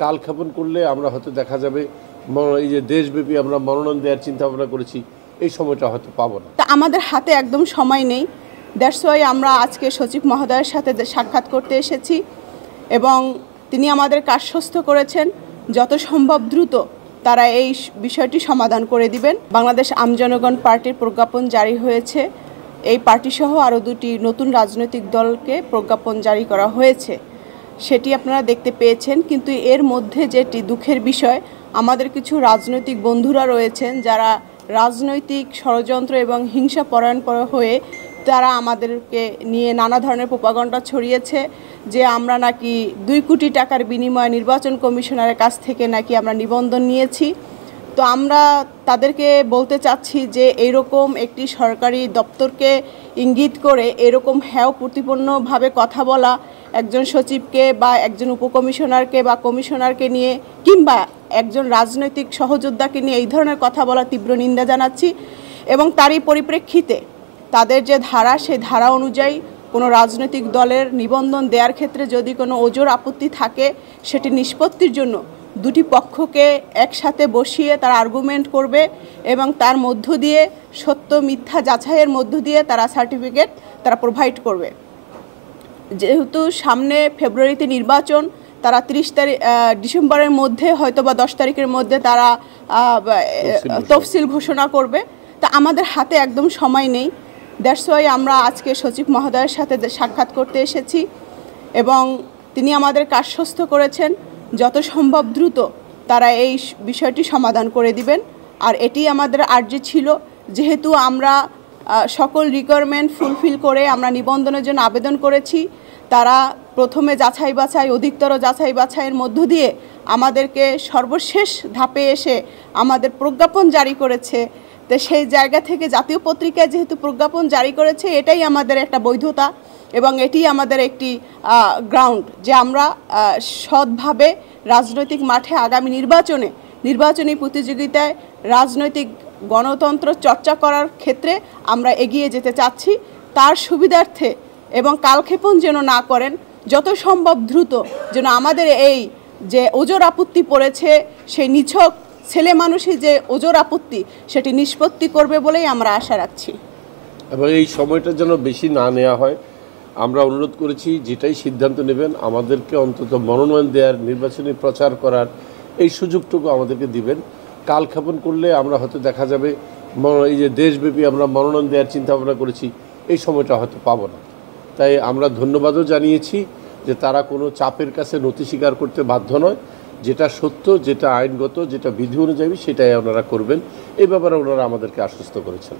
কালক্ষেপণ করলে আমরা হয়তো দেখা যাবে এই যে দেশব্যাপী আমরা মনোনয়ন দেওয়ার চিন্তা ভাবনা করেছি, এই সময়টা হয়তো পাবো না। তা আমাদের হাতে একদম সময় নেই। দ্যাটস ওয়াই আমরা আজকে সচিব মহোদয়ের সাথে সাক্ষাৎ করতে এসেছি এবং তিনি আমাদেরকে আশ্বস্ত করেছেন যত সম্ভব দ্রুত তারা এই বিষয়টি সমাধান করে দিবেন। বাংলাদেশ আমজনগণ পার্টির প্রজ্ঞাপন জারি হয়েছে। এই পার্টিসহ আরও দুটি নতুন রাজনৈতিক দলকে প্রজ্ঞাপন জারি করা হয়েছে, সেটি আপনারা দেখতে পেয়েছেন। কিন্তু এর মধ্যে যেটি দুঃখের বিষয়, আমাদের কিছু রাজনৈতিক বন্ধুরা রয়েছেন যারা রাজনৈতিক ষড়যন্ত্র এবং হিংসাপরায়ণ হয়ে তারা আমাদেরকে নিয়ে নানা ধরনের প্রোপাগান্ডা ছড়িয়েছে যে আমরা নাকি 2 কোটি টাকার বিনিময়ে নির্বাচন কমিশনারের কাছ থেকে নাকি আমরা নিবন্ধন নিয়েছি। তো আমরা তাদেরকে বলতে চাচ্ছি যে এইরকম একটি সরকারি দপ্তরকে ইঙ্গিত করে এরকম হেয় প্রতিপন্নভাবে কথা বলা একজন সচিবকে বা একজন উপকমিশনারকে বা কমিশনারকে নিয়ে কিংবা একজন রাজনৈতিক সহযোদ্ধাকে নিয়ে এই ধরনের কথা বলা তীব্র নিন্দা জানাচ্ছি। এবং তারই পরিপ্রেক্ষিতে তাদের যে ধারা, সেই ধারা অনুযায়ী কোনো রাজনৈতিক দলের নিবন্ধন দেওয়ার ক্ষেত্রে যদি কোনো ওজোর আপত্তি থাকে, সেটি নিষ্পত্তির জন্য দুটি পক্ষকে একসাথে বসিয়ে তারা আর্গুমেন্ট করবে এবং তার মধ্য দিয়ে সত্য মিথ্যা যাচাইয়ের মধ্য দিয়ে তারা সার্টিফিকেট তারা প্রোভাইড করবে। যেহেতু সামনে ফেব্রুয়ারিতে নির্বাচন, তারা 30 ডিসেম্বরের মধ্যে হয়তো বা 10 তারিখের মধ্যে তারা তফসিল ঘোষণা করবে। তা আমাদের হাতে একদম সময় নেই। দ্যাটস ওয়াই আমরা আজকে সচিব মহোদয়ের সাথে সাক্ষাৎ করতে এসেছি এবং তিনি আমাদেরকে আশ্বস্ত করেছেন যত সম্ভব দ্রুত তারা এই বিষয়টি সমাধান করে দিবেন। আর এটি আমাদের আর্জি ছিল, যেহেতু আমরা সকল রিকোয়ারমেন্ট ফুলফিল করে আমরা নিবন্ধনের জন্য আবেদন করেছি। তারা প্রথমে যাচাই বাছাই, অধিকতর যাচাই বাছাইয়ের মধ্য দিয়ে আমাদেরকে সর্বশেষ ধাপে এসে আমাদের প্রজ্ঞাপন জারি করেছে। তো সেই জায়গা থেকে জাতীয় পত্রিকায় যেহেতু প্রজ্ঞাপন জারি করেছে, এটাই আমাদের একটা বৈধতা এবং এটি আমাদের একটি গ্রাউন্ড যে আমরা সৎভাবে রাজনৈতিক মাঠে আগামী নির্বাচনী প্রতিযোগিতায় রাজনৈতিক গণতন্ত্র চর্চা করার ক্ষেত্রে আমরা এগিয়ে যেতে চাচ্ছি। তার সুবিধার্থে এবং কালক্ষেপণ যেন না করেন, যত সম্ভব দ্রুত যেন আমাদের এই যে ওজোর আপত্তি পড়েছে, সেই নিছক ছেলে মানুষই যে ওজোর আপত্তি সেটি নিষ্পত্তি করবে বলেই আমরা আশা রাখছি। এবং এই সময়টা যেন বেশি না নেওয়া হয়, আমরা অনুরোধ করেছি যেটাই সিদ্ধান্ত নেবেন আমাদেরকে অন্তত মনোনয়ন দেওয়ার, নির্বাচনী প্রচার করার এই সুযোগটুকু আমাদেরকে দিবেন। কালক্ষেপণ করলে আমরা হয়তো দেখা যাবে এই যে দেশব্যাপী আমরা মনোনয়ন দেওয়ার চিন্তা ভাবনা করেছি, এই সময়টা হয়তো পাবো না। তাই আমরা ধন্যবাদও জানিয়েছি যে তারা কোনো চাপের কাছে নতি স্বীকার করতে বাধ্য নয়। যেটা সত্য, যেটা আইনগত, যেটা বিধি অনুযায়ী সেটাই ওনারা করবেন, এই ব্যাপারে ওনারা আমাদেরকে আশ্বস্ত করেছেন।